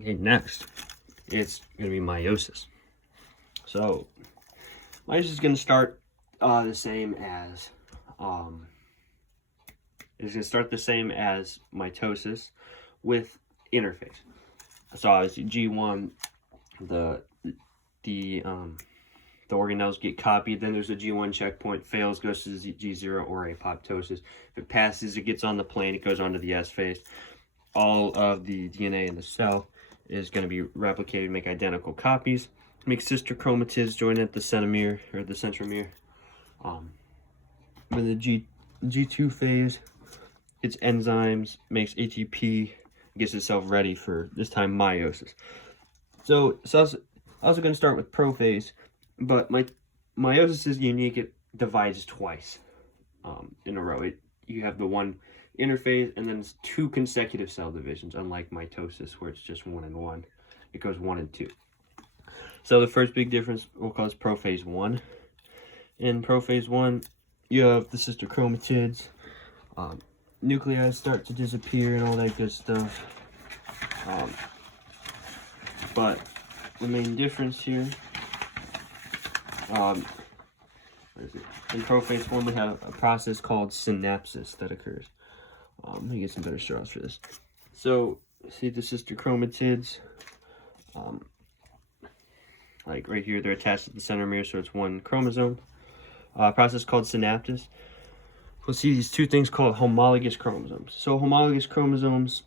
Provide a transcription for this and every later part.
Okay, next, it's going to be meiosis. So, meiosis is going to start the same as, mitosis with interphase. So obviously G1, the organelles get copied. Then there's a G1 checkpoint. Fails, goes to G0 or apoptosis. If it passes, it gets on the plane. It goes onto the S phase. All of the DNA in the cell is going to be replicated, make identical copies, make sister chromatids, join at the centromere or the centromere. With the G2 phase, its enzymes makes ATP, gets itself ready for this time meiosis. So it's also going to start with prophase, but meiosis is unique. It divides twice in a row. You have the one interphase and then it's 2 consecutive cell divisions, unlike mitosis where it's just 1 and 1. It goes 1 and 2. So the first big difference we'll call is prophase 1. In prophase 1, you have the sister chromatids, nuclei start to disappear and all that good stuff. But the main difference here, what is it? In prophase 1, we have a process called synapsis that occurs. Let me get some better straws for this. So, see the sister chromatids, like right here, they're attached to the centromere, so it's 1 chromosome. Process called synapsis. We'll see these 2 things called homologous chromosomes. So homologous chromosomes,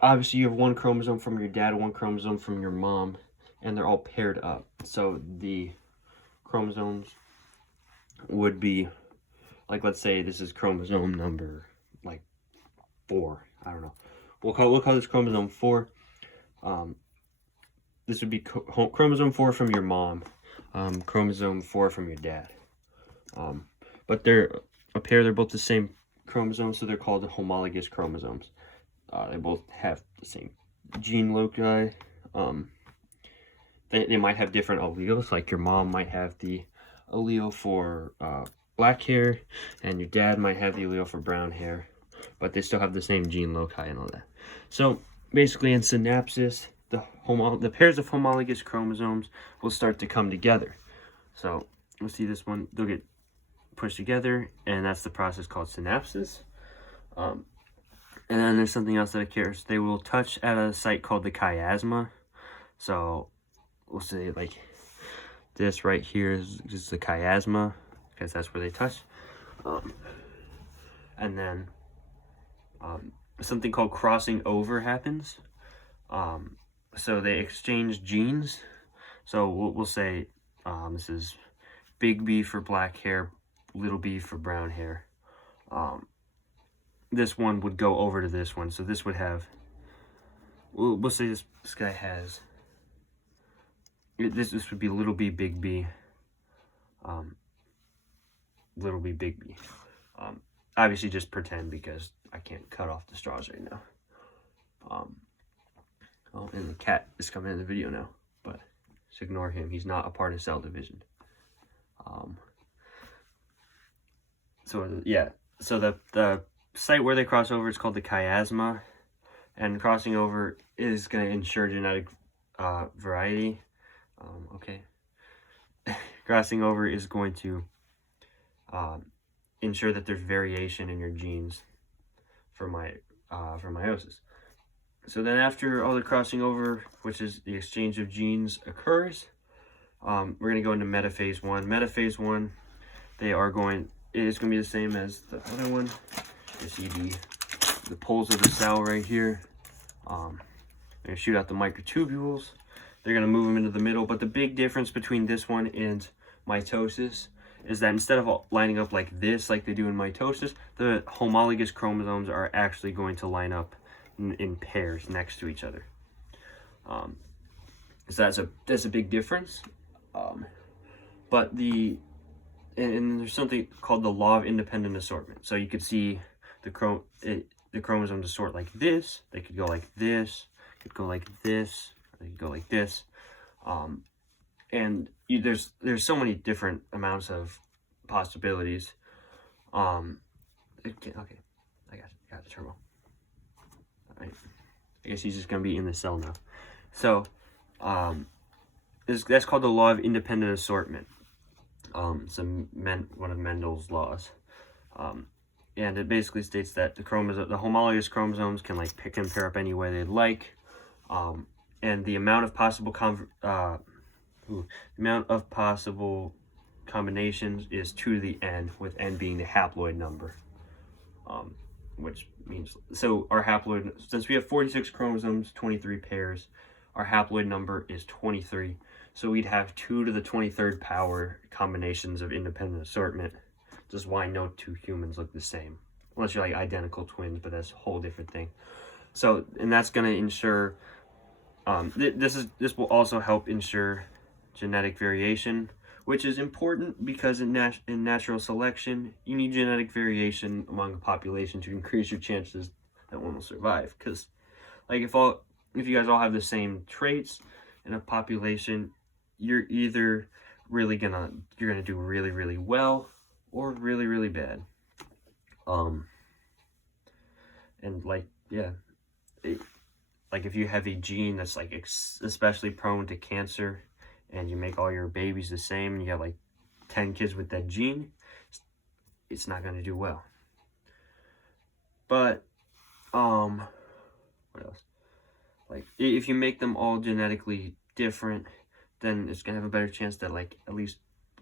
obviously you have 1 chromosome from your dad, 1 chromosome from your mom, and they're all paired up. So the chromosomes would be, like, let's say this is chromosome number, like, 4. I don't know. We'll call this chromosome 4. This would be chromosome 4 from your mom, chromosome 4 from your dad. But they're a pair. They're both the same chromosome, so they're called homologous chromosomes. They both have the same gene loci. They might have different alleles, like your mom might have the allele for black hair, and your dad might have the allele for brown hair, but they still have the same gene loci and all that. So basically in synapsis, the pairs of homologous chromosomes will start to come together. So we'll see this one, they'll get pushed together, and that's the process called synapsis. And then there's something else that occurs. They will touch at a site called the chiasma. So we'll say like this right here is just the chiasma, because that's where they touch. And then something called crossing over happens. So they exchange genes. So we'll say this is big B for black hair, little b for brown hair. This one would go over to this one. So this would have, we'll say this guy has, this would be little b, big B, little b, big B. Obviously just pretend because I can't cut off the straws right now. Oh, and the cat is coming in the video now, but just ignore him. He's not a part of cell division. So yeah, so the site where they cross over is called the chiasma, and crossing over is going to ensure genetic variety. Okay, crossing over is going to ensure that there's variation in your genes for meiosis. So then after all the crossing over, which is the exchange of genes, occurs, we're going to go into metaphase 1. Metaphase 1, it is going to be the same as the other one. You see the poles of the cell right here. They're going to shoot out the microtubules. They're going to move them into the middle. But the big difference between this one and mitosis is that instead of lining up like this, like they do in mitosis, the homologous chromosomes are actually going to line up in pairs next to each other. So that's a big difference. But and there's something called the law of independent assortment. So you could see the chromosomes assort like this. They could go like this. Could go like this. Or they could go like this. And there's so many different amounts of possibilities. Okay, I got the turbo. Right. I guess he's just gonna be in the cell now. So that's called the law of independent assortment. It's one of Mendel's laws. And it basically states that the homologous chromosomes can like pick and pair up any way they'd like, and the amount of possible combinations is 2 to the n, with n being the haploid number. Which means, so our haploid, since we have 46 chromosomes, 23 pairs, our haploid number is 23. So we'd have 2 to the 23rd power combinations of independent assortment. Just why no two humans look the same, unless you're like identical twins, but that's a whole different thing. So, and that's going to ensure, this will also help ensure genetic variation, which is important because in natural selection, you need genetic variation among a population to increase your chances that one will survive. Because, like, if you guys all have the same traits in a population, you're either you're gonna do really, really well, or really, really bad. And like, yeah, like if you have a gene that's like especially prone to cancer, and you make all your babies the same, and you have like 10 kids with that gene, it's not going to do well. But what else? Like if you make them all genetically different, then it's going to have a better chance that like at least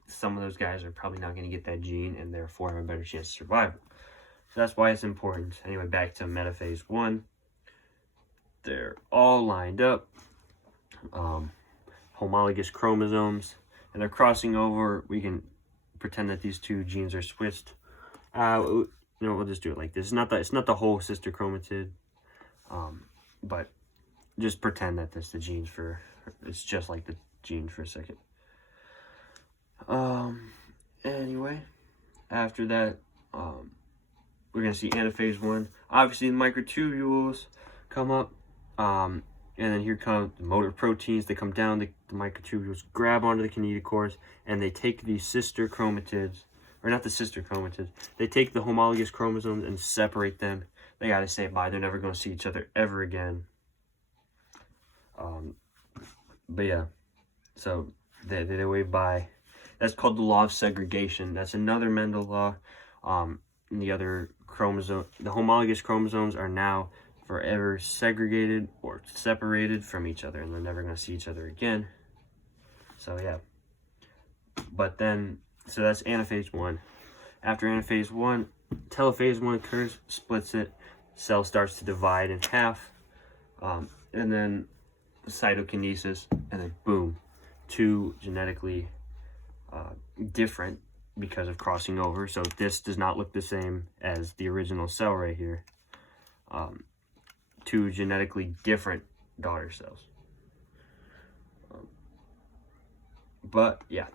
some of those guys are probably not going to get that gene, and therefore have a better chance of survival. So that's why it's important. Anyway, back to metaphase 1. They're all lined up. Homologous chromosomes, and they're crossing over. We can pretend that these two genes are switched. We'll just do it like this. It's not the whole sister chromatid, but just pretend that that's the genes for. It's just like the gene for a second. Anyway, after that, we're gonna see anaphase 1. Obviously, the microtubules come up. And then here come the motor proteins. They come down, the microtubules grab onto the kinetochores, and they take these sister chromatids, or not the sister chromatids, they take the homologous chromosomes and separate them. They gotta say bye. They're never gonna see each other ever again. But yeah, so they wave bye. That's called the law of segregation. That's another Mendel law. The other chromosome, the homologous chromosomes are now forever segregated or separated from each other, and they're never going to see each other again. So yeah, but then, so that's anaphase 1. After anaphase 1, telophase 1 occurs, splits it, cell starts to divide in half, and then cytokinesis, and then boom, 2 genetically different because of crossing over. So this does not look the same as the original cell right here. 2 genetically different daughter cells. But yeah.